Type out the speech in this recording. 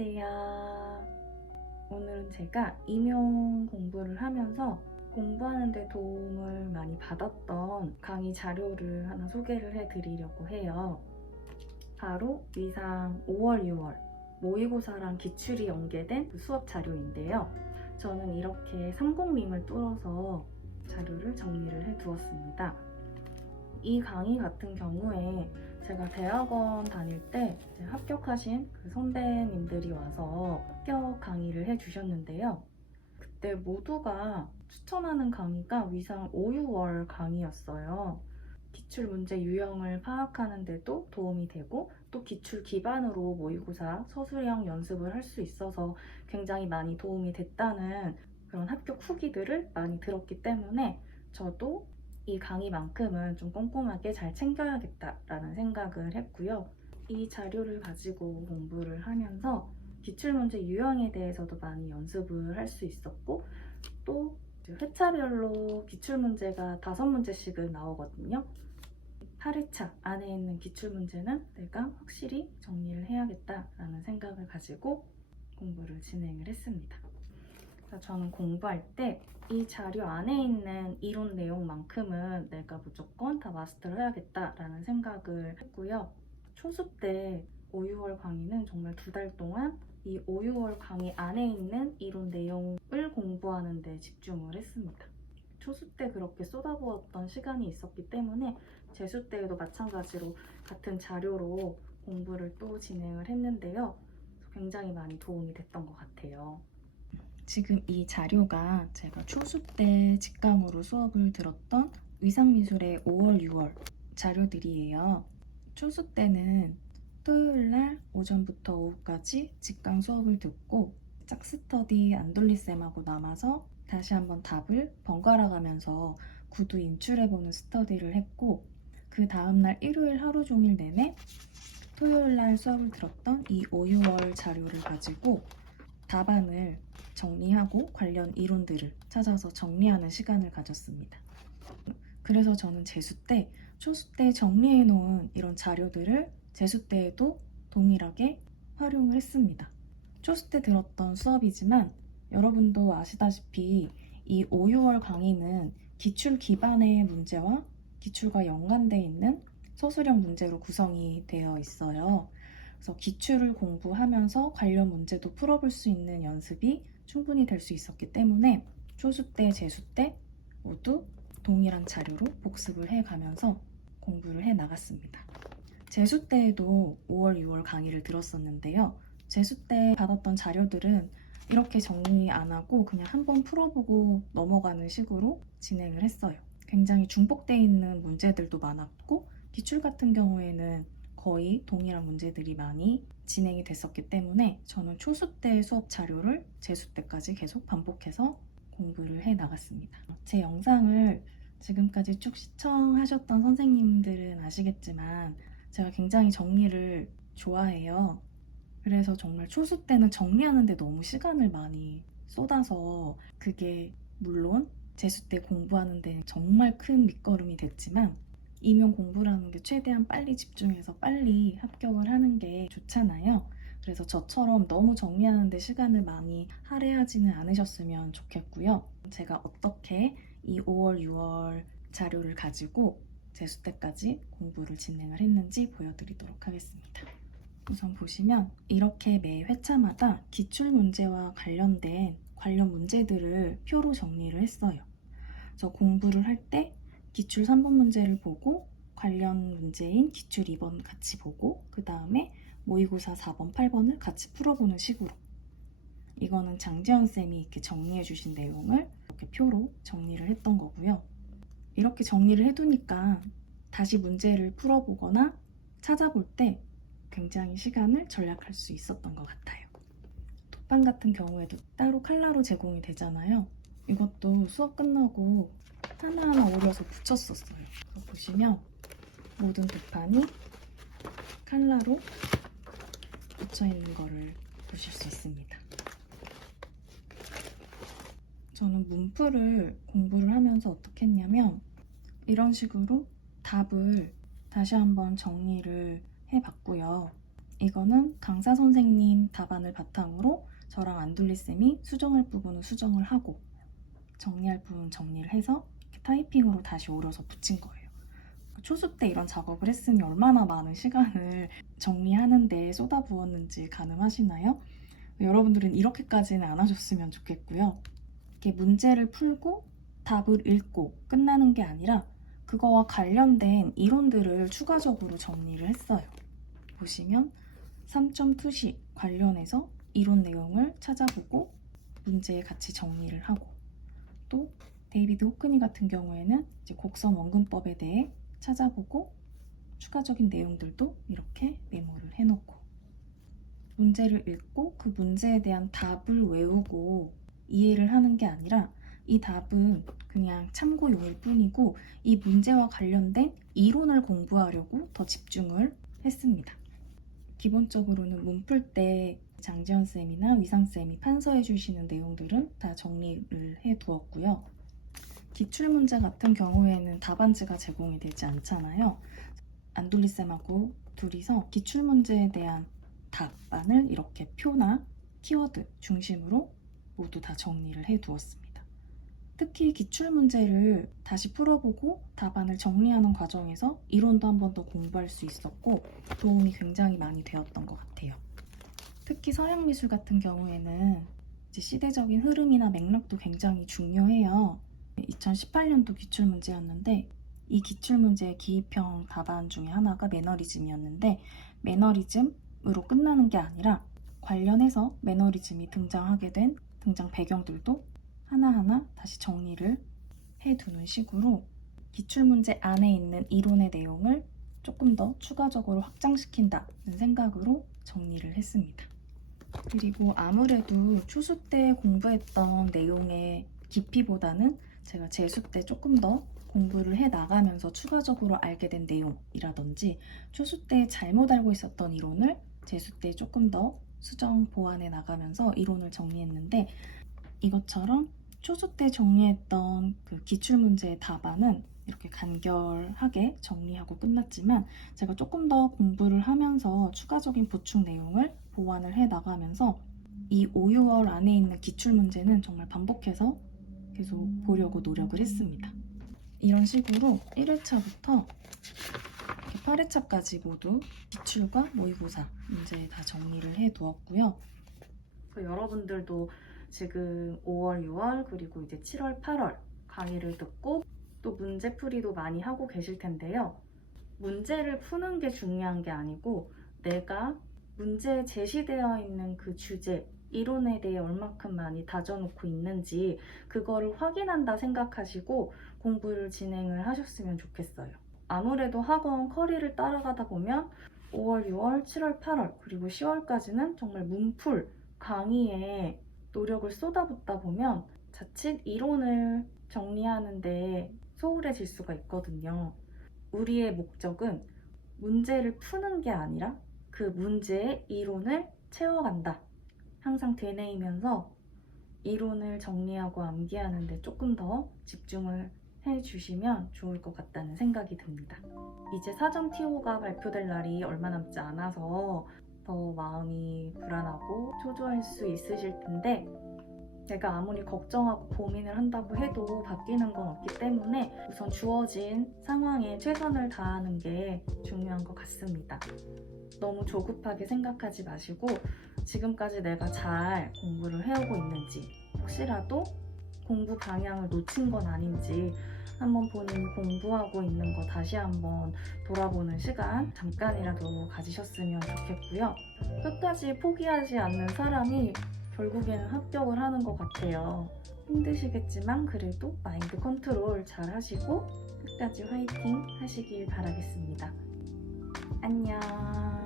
안녕하세요. 오늘은 제가 임용 공부를 하면서 공부하는 데 도움을 많이 받았던 강의 자료를 하나 소개를 해드리려고 해요. 바로 위상 5월, 6월 모의고사랑 기출이 연계된 수업 자료인데요. 저는 이렇게 30림을 뚫어서 자료를 정리를 해두었습니다. 이 강의 같은 경우에 제가 대학원 다닐 때 합격하신 그 선배님들이 와서 합격 강의를 해주셨는데요. 그때 모두가 추천하는 강의가 위상 5, 6월 강의였어요. 기출 문제 유형을 파악하는 데도 도움이 되고 또 기출 기반으로 모의고사 서술형 연습을 할 수 있어서 굉장히 많이 도움이 됐다는 그런 합격 후기들을 많이 들었기 때문에 저도 이 강의만큼은 좀 꼼꼼하게 잘 챙겨야겠다라는 생각을 했고요. 이 자료를 가지고 공부를 하면서 기출문제 유형에 대해서도 많이 연습을 할 수 있었고 또 회차별로 기출문제가 5문제씩은 나오거든요. 8회차 안에 있는 기출문제는 내가 확실히 정리를 해야겠다라는 생각을 가지고 공부를 진행을 했습니다. 저는 공부할 때 이 자료 안에 있는 이론 내용만큼은 내가 무조건 다 마스터를 해야겠다라는 생각을 했고요. 초수 때 5, 6월 강의는 정말 2달 동안 이 5, 6월 강의 안에 있는 이론 내용을 공부하는 데 집중을 했습니다. 초수 때 그렇게 쏟아부었던 시간이 있었기 때문에 재수 때에도 마찬가지로 같은 자료로 공부를 또 진행을 했는데요. 굉장히 많이 도움이 됐던 것 같아요. 지금 이 자료가 제가 초수 때 직강으로 수업을 들었던 위상미술의 5월, 6월 자료들이에요. 초수 때는 토요일날 오전부터 오후까지 직강 수업을 듣고 짝스터디 안돌리쌤하고 남아서 다시 한번 답을 번갈아 가면서 구두 인출해보는 스터디를 했고 그 다음날 일요일 하루 종일 내내 토요일날 수업을 들었던 이 5, 6월 자료를 가지고 답안을 정리하고 관련 이론들을 찾아서 정리하는 시간을 가졌습니다. 그래서 저는 재수 때, 초수 때 정리해 놓은 이런 자료들을 재수 때에도 동일하게 활용을 했습니다. 초수 때 들었던 수업이지만 여러분도 아시다시피 이 5, 6월 강의는 기출 기반의 문제와 기출과 연관되어 있는 서술형 문제로 구성이 되어 있어요. 그래서 기출을 공부하면서 관련 문제도 풀어볼 수 있는 연습이 충분히 될 수 있었기 때문에 초수 때, 재수 때 모두 동일한 자료로 복습을 해가면서 공부를 해 나갔습니다. 재수 때에도 5월, 6월 강의를 들었었는데요. 재수 때 받았던 자료들은 이렇게 정리 안 하고 그냥 한번 풀어보고 넘어가는 식으로 진행을 했어요. 굉장히 중복되어 있는 문제들도 많았고 기출 같은 경우에는 거의 동일한 문제들이 많이 진행이 됐었기 때문에 저는 초수 때 수업 자료를 재수 때까지 계속 반복해서 공부를 해 나갔습니다. 제 영상을 지금까지 쭉 시청하셨던 선생님들은 아시겠지만 제가 굉장히 정리를 좋아해요. 그래서 정말 초수 때는 정리하는데 너무 시간을 많이 쏟아서 그게 물론 재수 때 공부하는데 정말 큰 밑거름이 됐지만 임용 공부라는 게 최대한 빨리 집중해서 빨리 합격을 하는 게 좋잖아요. 그래서 저처럼 너무 정리하는 데 시간을 많이 할애하지는 않으셨으면 좋겠고요. 제가 어떻게 이 5월, 6월 자료를 가지고 재수 때까지 공부를 진행을 했는지 보여드리도록 하겠습니다. 우선 보시면 이렇게 매 회차마다 기출 문제와 관련된 관련 문제들을 표로 정리를 했어요. 그래서 공부를 할 때 기출 3번 문제를 보고 관련 문제인 기출 2번 같이 보고 그 다음에 모의고사 4번, 8번을 같이 풀어보는 식으로 이거는 장지연 쌤이 이렇게 정리해 주신 내용을 이렇게 표로 정리를 했던 거고요. 이렇게 정리를 해두니까 다시 문제를 풀어보거나 찾아볼 때 굉장히 시간을 절약할 수 있었던 것 같아요. 독방 같은 경우에도 따로 칼라로 제공이 되잖아요. 이것도 수업 끝나고 하나하나 오려서 붙였었어요. 보시면 모든 독판이 칼라로 붙여있는 거를 보실 수 있습니다. 저는 문풀을 공부를 하면서 어떻게 했냐면 이런 식으로 답을 다시 한번 정리를 해봤고요. 이거는 강사 선생님 답안을 바탕으로 저랑 안둘리쌤이 수정할 부분은 수정을 하고 정리할 부분 정리를 해서 이렇게 타이핑으로 다시 오려서 붙인 거예요. 초수 때 이런 작업을 했으니 얼마나 많은 시간을 정리하는데 쏟아부었는지 가늠하시나요? 여러분들은 이렇게까지는 안 하셨으면 좋겠고요. 이렇게 문제를 풀고 답을 읽고 끝나는 게 아니라 그거와 관련된 이론들을 추가적으로 정리를 했어요. 보시면 3.2시 관련해서 이론 내용을 찾아보고 문제에 같이 정리를 하고, 또 데이비드 호크니 같은 경우에는 이제 곡선 원근법에 대해 찾아보고 추가적인 내용들도 이렇게 메모를 해놓고, 문제를 읽고 그 문제에 대한 답을 외우고 이해를 하는 게 아니라 이 답은 그냥 참고용일 뿐이고 이 문제와 관련된 이론을 공부하려고 더 집중을 했습니다. 기본적으로는 문 풀 때 장지연 쌤이나 위상 쌤이 판서해 주시는 내용들은 다 정리를 해 두었고요. 기출문제 같은 경우에는 답안지가 제공이 되지 않잖아요. 안둘리 쌤하고 둘이서 기출문제에 대한 답안을 이렇게 표나 키워드 중심으로 모두 다 정리를 해 두었습니다. 특히 기출문제를 다시 풀어보고 답안을 정리하는 과정에서 이론도 한 번 더 공부할 수 있었고 도움이 굉장히 많이 되었던 것 같아요. 특히 서양미술 같은 경우에는 이제 시대적인 흐름이나 맥락도 굉장히 중요해요. 2018년도 기출문제였는데 이 기출문제의 기입형 답안 중에 하나가 매너리즘이었는데, 매너리즘으로 끝나는 게 아니라 관련해서 매너리즘이 등장하게 된 등장 배경들도 하나하나 다시 정리를 해두는 식으로 기출문제 안에 있는 이론의 내용을 조금 더 추가적으로 확장시킨다는 생각으로 정리를 했습니다. 그리고 아무래도 초수 때 공부했던 내용의 깊이보다는 제가 재수 때 조금 더 공부를 해 나가면서 추가적으로 알게 된 내용이라든지 초수 때 잘못 알고 있었던 이론을 재수 때 조금 더 수정 보완해 나가면서 이론을 정리했는데, 이것처럼 초수 때 정리했던 그 기출문제의 답안은 이렇게 간결하게 정리하고 끝났지만 제가 조금 더 공부를 하면서 추가적인 보충 내용을 보완을 해 나가면서 이 5, 6월 안에 있는 기출문제는 정말 반복해서 계속 보려고 노력을 했습니다. 이런 식으로 1회차부터 8회차까지 모두 기출과 모의고사 문제 다 정리를 해 두었고요. 여러분들도 지금 5월, 6월 그리고 이제 7월, 8월 강의를 듣고 또 문제풀이도 많이 하고 계실 텐데요. 문제를 푸는 게 중요한 게 아니고 내가 문제에 제시되어 있는 그 주제, 이론에 대해 얼마큼 많이 다져놓고 있는지 그거를 확인한다 생각하시고 공부를 진행을 하셨으면 좋겠어요. 아무래도 학원 커리를 따라가다 보면 5월, 6월, 7월, 8월 그리고 10월까지는 정말 문풀 강의에 노력을 쏟아붓다 보면 자칫 이론을 정리하는데 소홀해질 수가 있거든요. 우리의 목적은 문제를 푸는 게 아니라 그 문제의 이론을 채워간다. 항상 되뇌이면서 이론을 정리하고 암기하는 데 조금 더 집중을 해주시면 좋을 것 같다는 생각이 듭니다. 이제 사전 TO가 발표될 날이 얼마 남지 않아서 더 마음이 불안하고 초조할 수 있으실 텐데, 내가 아무리 걱정하고 고민을 한다고 해도 바뀌는 건 없기 때문에 우선 주어진 상황에 최선을 다하는 게 중요한 것 같습니다. 너무 조급하게 생각하지 마시고 지금까지 내가 잘 공부를 해오고 있는지, 혹시라도 공부 방향을 놓친 건 아닌지 한번 본인이 공부하고 있는 거 다시 한번 돌아보는 시간 잠깐이라도 가지셨으면 좋겠고요. 끝까지 포기하지 않는 사람이 결국에는 합격을 하는 것 같아요. 힘드시겠지만 그래도 마인드 컨트롤 잘 하시고 끝까지 화이팅 하시길 바라겠습니다. 안녕.